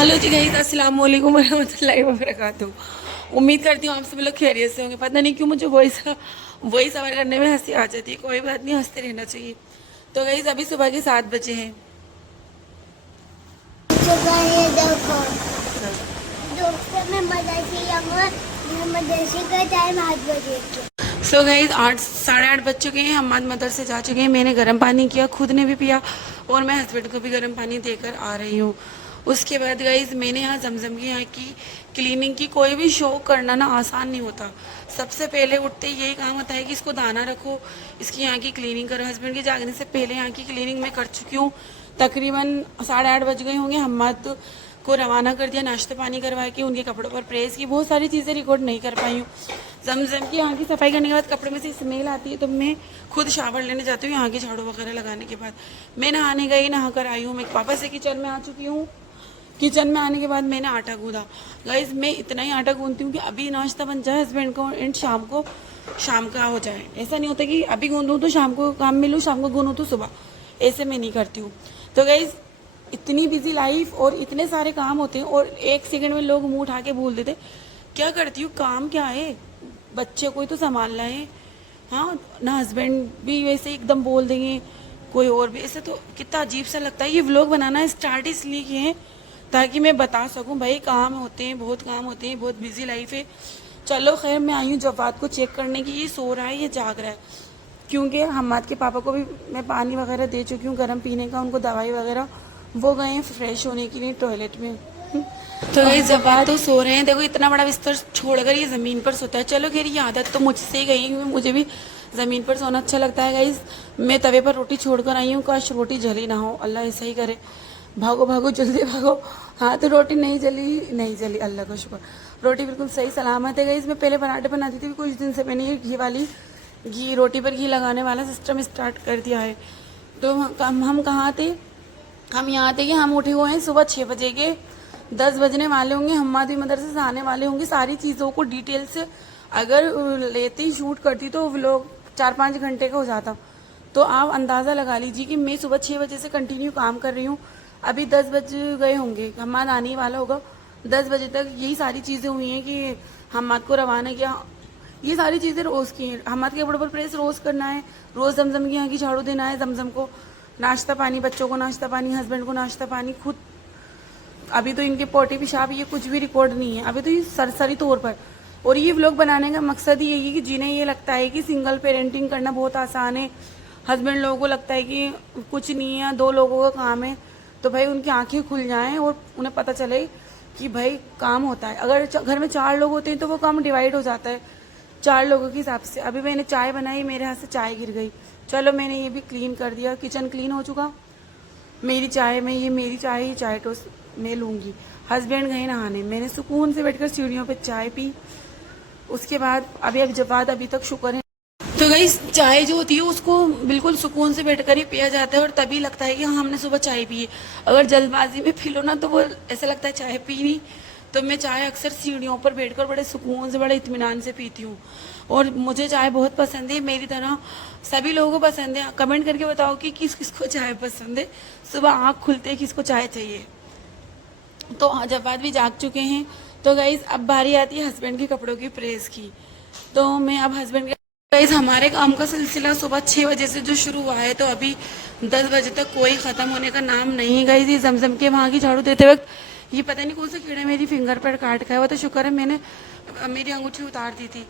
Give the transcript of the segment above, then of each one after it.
Hello जी guys, अस्सलाम वालेकुम रहमतुल्लाहि व बरकातुहू। उम्मीद करती हूँ आप सब लोग खैरियत से होंगे। पता नहीं क्यों मुझे वही सवाल करने में हंसी आ जाती है। कोई बात नहीं, हंसते रहना चाहिए। तो गाइस अभी सुबह के 7 बजे हैं। सुबह ये देखो दोस्तों में मदरसे जाऊंगा। मदरसे का टाइम 8 बजे के। सो गाइस 8 साढ़े 8 बज चुके हैं। हम आज मदरसे जा चुके हैं। मैंने गर्म पानी किया, खुद ने भी पिया और मैं हस्बैंड को भी गर्म पानी देकर आ रही हूँ। उसके बाद गाइस मैंने यहाँ जमजम की यहाँ की क्लीनिंग की। कोई भी शो करना ना आसान नहीं होता। सबसे पहले उठते ही यही काम होता है कि इसको दाना रखो, इसकी यहाँ की क्लीनिंग करो। हस्बैंड के जागने से पहले यहाँ की क्लीनिंग मैं कर चुकी हूँ। तकरीबन 8:30 बज गए होंगे। हम्मद को रवाना कर दिया, नाश्ता पानी करवा के उनके कपड़ों पर प्रेस की। बहुत सारी चीज़ें रिकॉर्ड नहीं कर पाई हूँ। जमजम की यहाँ की सफाई करने के बाद कपड़े में से स्मेल आती है, तो मैं खुद शावर लेने जाती हूँ। यहाँ की झाड़ू वगैरह लगाने के बाद मैं नहाने गई, नहा कर आई हूँ। मैं वापस से किचन में आ चुकी हूँ। किचन में आने के बाद मैंने आटा गूंदा। गाइस मैं इतना ही आटा गूंदती हूँ कि अभी नाश्ता बन जाए हस्बैंड को एंड शाम का हो जाए। ऐसा नहीं होता कि अभी गूंदूँ तो शाम को काम मिलूँ, शाम को गूंदूँ तो सुबह। ऐसे मैं नहीं करती हूँ। तो गाइस इतनी बिजी लाइफ और इतने सारे काम होते हैं और एक सेकंड में लोग मुंह उठा के बोल देते क्या करती हूँ, काम क्या है, बच्चे को ही तो संभालना है। हाँ ना, हस्बैंड भी वैसे एकदम बोल देंगे, कोई और भी ऐसे। तो कितना अजीब सा लगता है। ये व्लॉग बनाना स्टार्ट इसलिए किए हैं ताकि मैं बता सकूं भाई काम होते हैं, बहुत काम होते हैं, बहुत बिजी लाइफ है। चलो खैर, मैं आई हूँ जवाद को चेक करने की, ये सो रहा है ये जाग रहा है। क्योंकि हमाद के पापा को भी मैं पानी वगैरह दे चुकी हूँ गर्म पीने का, उनको दवाई वगैरह। वो गए हैं फ्रेश होने के लिए टॉयलेट में। तो ये जवाद तो सो रहे हैं। देखो इतना बड़ा बिस्तर छोड़कर ये ज़मीन पर सोता है। चलो खैर, ये आदत तो मुझसे ही गई, क्योंकि मुझे भी ज़मीन पर सोना अच्छा लगता है। गाइस मैं तवे पर रोटी छोड़कर आई हूँ, काश रोटी जली ना हो, अल्लाह ऐसा ही करे। भागो भागो जल्दी भागो। हाँ तो रोटी नहीं जली, अल्लाह का शुक्र, रोटी बिल्कुल सही सलामत है। गाइस मैं पहले पराठे बनाती थी कुछ दिन से, मैंने ये घी रोटी पर घी लगाने वाला सिस्टम स्टार्ट कर दिया है। तो हम कहाँ थे, हम यहाँ थे कि हम उठे हुए हैं सुबह 6 बजे के। 10 बजने वाले होंगे, हम भी मदरसे से आने वाले होंगे। सारी चीज़ों को डिटेल से अगर लेते ही शूट करती तो व्लॉग 4-5 घंटे का हो जाता। तो आप अंदाज़ा लगा लीजिए कि मैं सुबह 6 बजे से कंटिन्यू काम कर रही हूँ। अभी 10 बज गए होंगे, हम्माद आने ही वाला होगा। 10 बजे तक यही सारी चीज़ें हुई हैं कि हम्माद को रवाना किया। ये सारी चीज़ें रोज़ की हैं। हम्माद के कपड़ों पर प्रेस रोज़ करना है, रोज़ जमजम की यहाँ की झाड़ू देना है, जमजम को नाश्ता पानी, बच्चों को नाश्ता पानी, हस्बैंड को नाश्ता पानी, खुद। अभी तो इनके पोटी पेशाब ये कुछ भी रिकॉर्ड नहीं है, अभी तो ये सरसरी तौर पर। और ये व्लॉग बनाने का मकसद ही यही है कि जिन्हें ये लगता है कि सिंगल पेरेंटिंग करना बहुत आसान है, हस्बैंड लोगों को लगता है कि कुछ नहीं है, 2 लोगों का काम है, तो भाई उनकी आंखें खुल जाएं और उन्हें पता चले कि भाई काम होता है। अगर घर में 4 लोग होते हैं तो वो काम डिवाइड हो जाता है 4 लोगों के हिसाब से। अभी मैंने चाय बनाई, मेरे हाथ से चाय गिर गई। चलो मैंने ये भी क्लीन कर दिया, किचन क्लीन हो चुका। मेरी चाय में, ये मेरी चाय ही चाय टोस्ट मैं लूँगी। हस्बैंड गए नहाने, मैंने सुकून से बैठकर सीढ़ियों पे चाय पी। उसके बाद अभी एक जवाद अभी तक शुक्र है। तो गाइस चाय जो होती है उसको बिल्कुल सुकून से बैठकर ही पिया जाता है और तभी लगता है कि हाँ हमने सुबह चाय पी है। अगर जल्दबाजी में पी लो ना तो वो ऐसा लगता है चाय पी नहीं। तो मैं चाय अक्सर सीढ़ियों पर बैठकर बड़े सुकून से, बड़े इत्मीनान से पीती हूँ। और मुझे चाय बहुत पसंद है, मेरी तरह सभी लोगों को पसंद है। कमेंट करके बताओ कि किस किस को चाय पसंद है, सुबह आँख खुलते किसको चाय चाहिए। तो जवाद भी जाग चुके हैं। तो गाइज अब बारी आती है हस्बैंड के कपड़ों की प्रेस की। तो मैं अब हस्बैंड के गाइज, हमारे काम का सिलसिला सुबह 6 बजे से जो शुरू हुआ है तो अभी 10 बजे तक कोई ख़त्म होने का नाम नहीं। गाइज ये जमजम के वहाँ की झाड़ू देते वक्त ये पता नहीं कौन सा कीड़ा मेरी फिंगर पर काट खाया हुआ, तो शुक्र है मैंने मेरी अंगूठी उतार दी थी।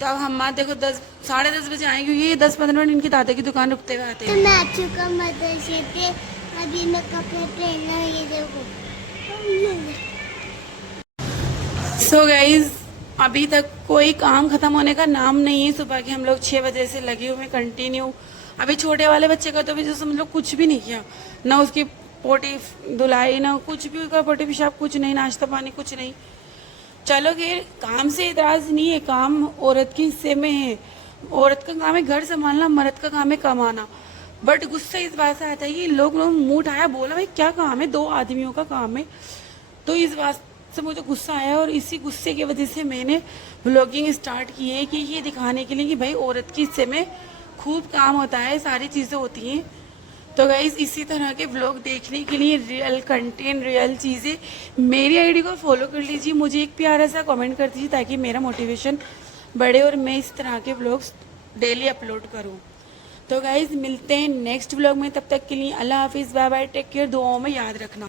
तो अब हम देखो 10-10:30 बजे आएंगे। ये 10-15 मिनट इनकी दादा की दुकान रुकते हुए आते हैं। मैं आ चुका मदरसे से। अभी मैं कपड़े पहनना है, ये देखो। सो गाइज अभी तक कोई काम खत्म होने का नाम नहीं है। सुबह के हम लोग 6 बजे से लगे हुए कंटिन्यू। अभी छोटे वाले बच्चे का तो भी जो समझ लो कुछ भी नहीं किया, ना उसकी पोटी धुलाई, ना कुछ भी, उसका पोटी पेशाब कुछ नहीं, नाश्ता पानी कुछ नहीं। चलो खैर, काम से इतराज नहीं है, काम औरत के हिस्से में है। औरत का काम है घर संभालना, मर्द का काम है कमाना। बट गुस्सा इस बात से आता है कि लोग मुंह उठाया बोला भाई क्या काम है, 2 आदमियों का काम है। तो इस बात से मुझे गुस्सा आया और इसी गुस्से की वजह से मैंने व्लॉगिंग स्टार्ट की है कि ये दिखाने के लिए कि भाई औरत के हिस्से में खूब काम होता है, सारी चीज़ें होती हैं। तो गाइज इसी तरह के व्लॉग देखने के लिए, रियल कंटेंट, रियल चीज़ें, मेरी आईडी को फॉलो कर लीजिए, मुझे एक प्यारा सा कमेंट कर दीजिए ताकि मेरा मोटिवेशन बढ़े और मैं इस तरह के व्लॉग्स डेली अपलोड करूं। तो गाइज मिलते हैं नेक्स्ट व्लॉग में, तब तक के लिए अल्लाह हाफिज़, बाय बाय, टेक केयर, दुआओं में याद रखना।